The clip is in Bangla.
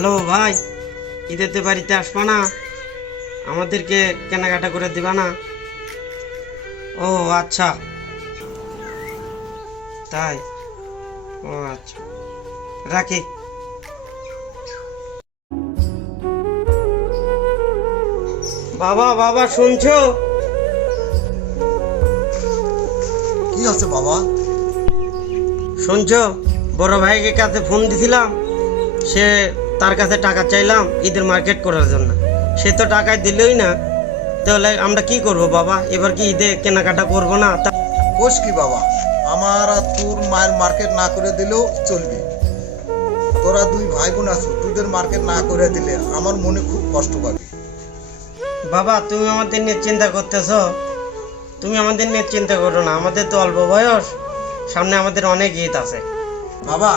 হ্যালো ভাই, ঈদেতে বাড়িতে আসবা না? আমাদেরকে কেনাকাটা করে দিবা না? ও আচ্ছা, তাই? ও আচ্ছা, রাখি। বাবা বাবা শুনছো? কি আছে বাবা? শুনছো? বড় ভাইকে কাছে ফোন দিছিলাম, সে তার কাছে টাকা চাইলাম ঈদের মার্কেট করার জন্য। সে তো টাকায় দিলই না। তাহলে আমরা কি করব বাবা? এবার কি ঈদে কেনাকাটা করব না? কোষ কি বাবা, আমার আর তোর মায়ের মার্কেট না করে দিলেও চলবে। তোরা দুই ভাই বোন আছো, তোদের মার্কেট না করে দিলে আমার মনে খুব কষ্ট পাবে। বাবা তুমি আমাদের নিয়ে চিন্তা করতেছো? তুমি আমাদের নিয়ে চিন্তা করো না, আমাদের তো অল্প বয়স, সামনে আমাদের অনেক ঈদ আছে। বাবা